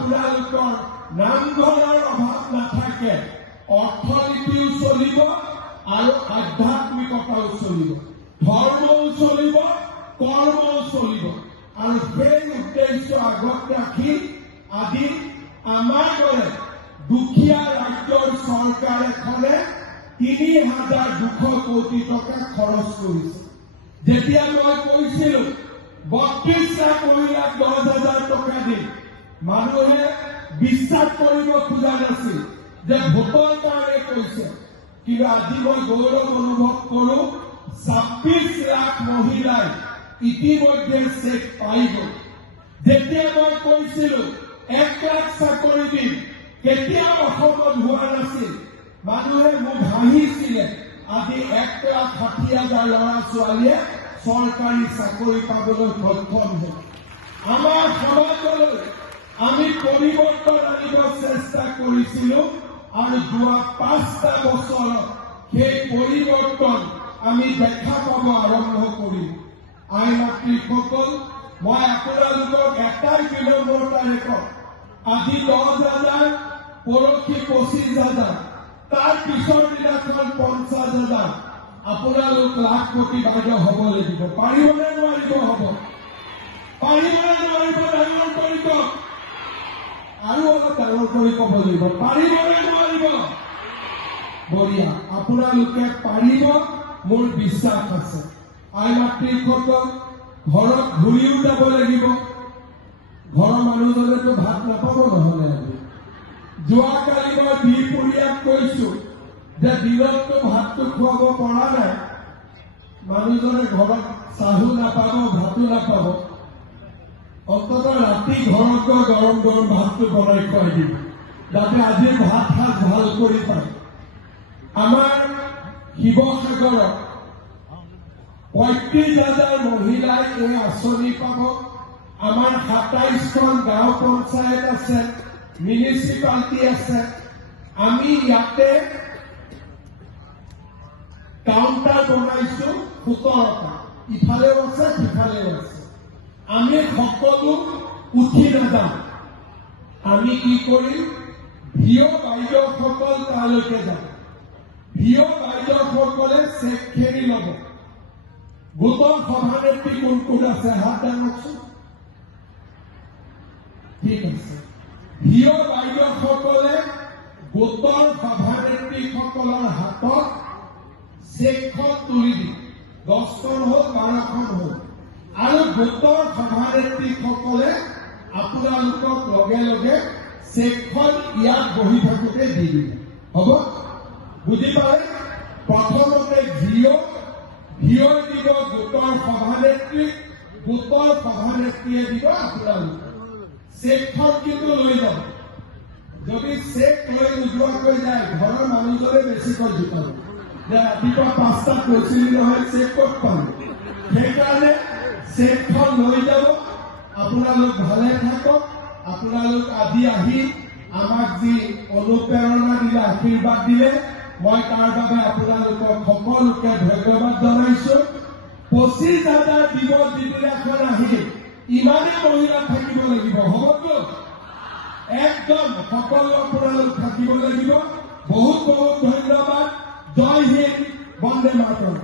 আপোনালোকৰ নামঘৰৰ অভাৱ নাথাকে, অৰ্থনীতিও চলিব আৰু আধ্যাত্মিকতাও চলিব, ধৰ্মও চলিব, কৰ্মও চলিব। আৰু সেই উদ্দেশ্য আগত ৰাখি আজি আমাৰ দৰে দুখীয়া ৰাজ্যৰ চৰকাৰ এখনে ৩,২০০ কোটি টকা খৰচ কৰিছে। যেতিয়া মই কৈছিলো ৩২টা মহিলাক ১০,০০০ টকা দিম, মানুহে বিশ্বাস কৰিব খোজা নাছিল যে ভোটৰ কাৰণে কৈছে। কিন্তু আজি মই গৌৰৱ অনুভৱ কৰো, ২৬ লাখ মহিলাই ইতিমধ্যে চেক পাই গল। যেতিয়া মই কৈছিলো ১ লাখ চাকৰি দিম, কেতিয়াও অসমত হোৱা নাছিল, মানুহে মোক হাঁহিছিলে। আজি ১,৬০,০০০ ল'ৰা ছোৱালীয়ে চৰকাৰী চাকৰি পাবলৈ সক্ষম হ'ল। আমাৰ সমাজলৈ আমি পৰিৱৰ্তন আনিব চেষ্টা কৰিছিলো আৰু যোৱা ৫টা বছৰত সেই পৰিৱৰ্তন আমি দেখা পাব আৰম্ভ কৰিম। আই মাতৃসকল, মই আপোনালোকক এটাই বিনম্ৰতা ৰেকৰ্ড, আজি ১০,০০০, পৰহি ২৫,০০০, তাৰ পিছৰ দিনাখন ৫০,০০০। আপোনালোক লাখপতি বাইদেউ হ'ব লাগিব। পাৰিবনে নোৱাৰিব? হ'ব। পাৰিবনে নোৱাৰিব? ডাঙৰ কৰি কওক। আৰু অলপ ডাঙৰ কৰি ক'ব লাগিব। পাৰিবনে নোৱাৰিব? বঢ়িয়া, আপোনালোকে পাৰিব, মোৰ বিশ্বাস আছে। আই মাতৃসকল, ঘৰত ঘূৰিও যাব লাগিব। ঘৰৰ মানুহজনেতো ভাত নাপাব নহলে। আজি যোৱাকালি মই বিহপুৰীয়াক কৈছো যে দিনততো ভাতটো খুৱাব পৰা নাই, মানুহজনে ঘৰত চাহো নাপাব, ভাতো নাপাব, অন্ততঃ ৰাতি ঘৰত গৈ গৰম গৰম ভাতটো বনাই খুৱাই দিম, যাতে আজি ভাত সাজ ভাল কৰি পায়। আমাৰ শিৱসাগৰত ৩৫,০০০ মহিলাই এই আঁচনি পাব। আমাৰ ২৭খন গাঁও পঞ্চায়ত আছে, মিউনিচিপালিটি আছে। আমি ইয়াতে কাউণ্টাৰ বনাইছো ১৭টা, ইফালেও আছে সিফালেও আছে। আমি সকলো উঠি নাযাম। আমি কি কৰিম, ভিঅ' বাইদেউসকল তালৈকে যাম। ভিঅ' বাইদেউসকলে চেকখিনি ল'ব। গোটৰ সভানেত্ৰী কোন কোন আছে হাত দাঙকচোন। ঠিক আছে, ভিঅ' বাইদেউসকলে গোটৰ সভানেত্ৰীসকলৰ হাতত চেকখন তুলি দিম। ১০খন হ'ল, ১২খন হ'ল। আৰু গোটৰ সভানেত্ৰীসকলে আপোনালোকক লগে লগে চেকখন ইয়াত বহি থাকোঁতে দি দিব। হ'ব? বুজি পালে? প্ৰথমতে ভিঅ' দিব গোটৰ সভানেত্ৰীক, গোটৰ সভানেত্ৰীয়ে দিব আপোনালোকক। চেকখন কিন্তু লৈ যাব। যদি চেক লৈ নোযোৱাকৈ যায়, ঘৰৰ মানুহজনে বেছিকৈ জোকাব যে ৰাতিপুৱা ৫টাত কৈছিলি নহয়, চেক ক'ত পালো। সেইকাৰণে চেকখন লৈ যাব। আপোনালোক ভালে থাকক। আপোনালোক আজি আহি আমাক যি অনুপ্ৰেৰণা দিলে, আশীৰ্বাদ দিলে, মই তাৰ বাবে আপোনালোকক সকলোকে ধন্যবাদ জনাইছো। ২৫,০০০ দিব যিদিনাখন আহিল, ইমানেই মহিলা থাকিব লাগিব। হ'বতো? একদম সকলো আপোনালোক থাকিব লাগিব। বহুত বহুত ধন্যবাদ। জয় হিন্দ, বন্দে মাতৰম।